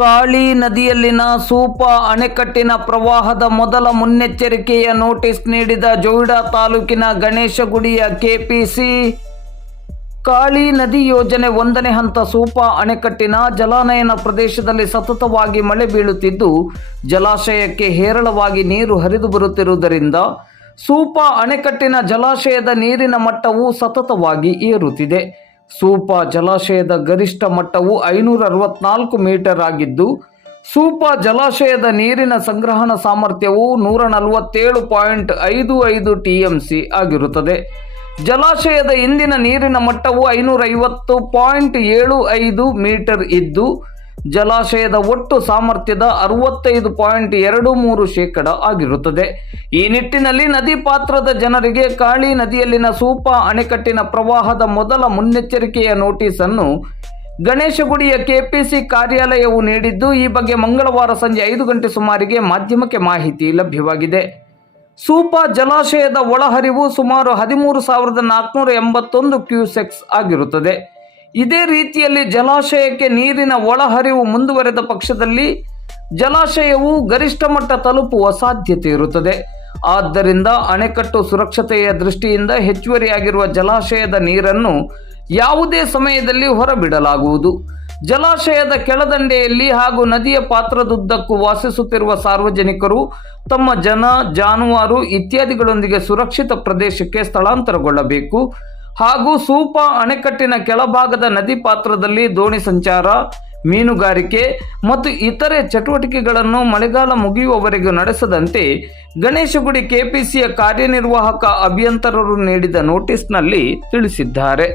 ಕಾಳಿ ನದಿಯಲ್ಲಿನ ಸೂಪ ಅಣೆಕಟ್ಟಿನ ಪ್ರವಾಹದ ಮೊದಲ ಮುನ್ನೆಚ್ಚರಿಕೆಯ ನೋಟಿಸ್ ನೀಡಿದ ಜೋಯಿಡಾ ತಾಲೂಕಿನ ಗಣೇಶಗುಡಿಯ ಕೆಪಿಸಿ, ಕಾಳಿ ನದಿ ಯೋಜನೆ ಒಂದನೇ ಹಂತ ಸೂಪ ಅಣೆಕಟ್ಟಿನ ಜಲಾನಯನ ಪ್ರದೇಶದಲ್ಲಿ ಸತತವಾಗಿ ಮಳೆ ಬೀಳುತ್ತಿದ್ದು, ಜಲಾಶಯಕ್ಕೆ ಹೇರಳವಾಗಿ ನೀರು ಹರಿದು ಬರುತ್ತಿರುವುದರಿಂದ ಸೂಪ ಅಣೆಕಟ್ಟಿನ ಜಲಾಶಯದ ನೀರಿನ ಮಟ್ಟವು ಸತತವಾಗಿ ಏರುತ್ತಿದೆ. ಸೂಪ ಜಲಾಶಯದ ಗರಿಷ್ಠ ಮಟ್ಟವು ಐನೂರ ಅರವತ್ನಾಲ್ಕು ಮೀಟರ್ ಆಗಿದ್ದು, ಸೂಪ ಜಲಾಶಯದ ನೀರಿನ ಸಂಗ್ರಹಣ ಸಾಮರ್ಥ್ಯವು ನೂರ ನಲವತ್ತೇಳು ಪಾಯಿಂಟ್ ಐದು ಐದು ಟಿ ಎಂ ಸಿ ಆಗಿರುತ್ತದೆ. ಜಲಾಶಯದ ಇಂದಿನ ನೀರಿನ ಮಟ್ಟವು ಐನೂರ ಐವತ್ತು ಪಾಯಿಂಟ್ ಏಳು ಐದು ಮೀಟರ್ ಇದ್ದು ಜಲಾಶಯದ ಒಟ್ಟು ಸಾಮರ್ಥ್ಯದ ಅರವತ್ತೈದು ಪಾಯಿಂಟ್ ಎರಡು ಮೂರು ಶೇಕಡ ಆಗಿರುತ್ತದೆ. ಈ ನಿಟ್ಟಿನಲ್ಲಿ ನದಿ ಪಾತ್ರದ ಜನರಿಗೆ ಕಾಳಿ ನದಿಯಲ್ಲಿನ ಸೂಪ, ಅಣೆಕಟ್ಟಿನ ಪ್ರವಾಹದ ಮೊದಲ ಮುನ್ನೆಚ್ಚರಿಕೆಯ ನೋಟಿಸ್ ಅನ್ನು ಗಣೇಶಗುಡಿಯ ಕೆಪಿಸಿ ಕಾರ್ಯಾಲಯವು ನೀಡಿದ್ದು, ಈ ಬಗ್ಗೆ ಮಂಗಳವಾರ ಸಂಜೆ ಐದು ಗಂಟೆ ಸುಮಾರಿಗೆ ಮಾಧ್ಯಮಕ್ಕೆ ಮಾಹಿತಿ ಲಭ್ಯವಾಗಿದೆ. ಸೂಪ, ಜಲಾಶಯದ ಒಳಹರಿವು ಸುಮಾರು ಹದಿಮೂರು ಸಾವಿರದ ನಾಲ್ಕುನೂರ ಎಂಬತ್ತೊಂದು ಕ್ಯೂಸೆಕ್ಸ್ ಆಗಿರುತ್ತದೆ. ಇದೇ ರೀತಿಯಲ್ಲಿ ಜಲಾಶಯಕ್ಕೆ ನೀರಿನ ಒಳಹರಿವು ಮುಂದುವರೆದ ಪಕ್ಷದಲ್ಲಿ ಜಲಾಶಯವು ಗರಿಷ್ಠ ಮಟ್ಟ ತಲುಪುವ ಸಾಧ್ಯತೆ ಇರುತ್ತದೆ. ಆದ್ದರಿಂದ ಅಣೆಕಟ್ಟು ಸುರಕ್ಷತೆಯ ದೃಷ್ಟಿಯಿಂದ ಹೆಚ್ಚುವರಿಯಾಗಿರುವ ಜಲಾಶಯದ ನೀರನ್ನು ಯಾವುದೇ ಸಮಯದಲ್ಲಿ ಹೊರಬಿಡಲಾಗುವುದು. ಜಲಾಶಯದ ಕೆಳದಂಡೆಯಲ್ಲಿ ಹಾಗೂ ನದಿಯ ಪಾತ್ರದುದ್ದಕ್ಕೂ ವಾಸಿಸುತ್ತಿರುವ ಸಾರ್ವಜನಿಕರು ತಮ್ಮ ಜನ, ಜಾನುವಾರು ಇತ್ಯಾದಿಗಳೊಂದಿಗೆ ಸುರಕ್ಷಿತ ಪ್ರದೇಶಕ್ಕೆ ಸ್ಥಳಾಂತರಗೊಳ್ಳಬೇಕು. ಹಾಗೂ ಸೂಪ ಅಣೆಕಟ್ಟಿನ ಕೆಳಭಾಗದ ನದಿ ಪಾತ್ರದಲ್ಲಿ ದೋಣಿ ಸಂಚಾರ, ಮೀನುಗಾರಿಕೆ ಮತ್ತು ಇತರೆ ಚಟುವಟಿಕೆಗಳನ್ನು ಮಳೆಗಾಲ ಮುಗಿಯುವವರೆಗೂ ನಡೆಸದಂತೆ ಗಣೇಶಗುಡಿ ಕೆಪಿಸಿಯ ಕಾರ್ಯನಿರ್ವಾಹಕ ಅಭಿಯಂತರರು ನೀಡಿದ ನೋಟಿಸ್ನಲ್ಲಿ ತಿಳಿಸಿದ್ದಾರೆ.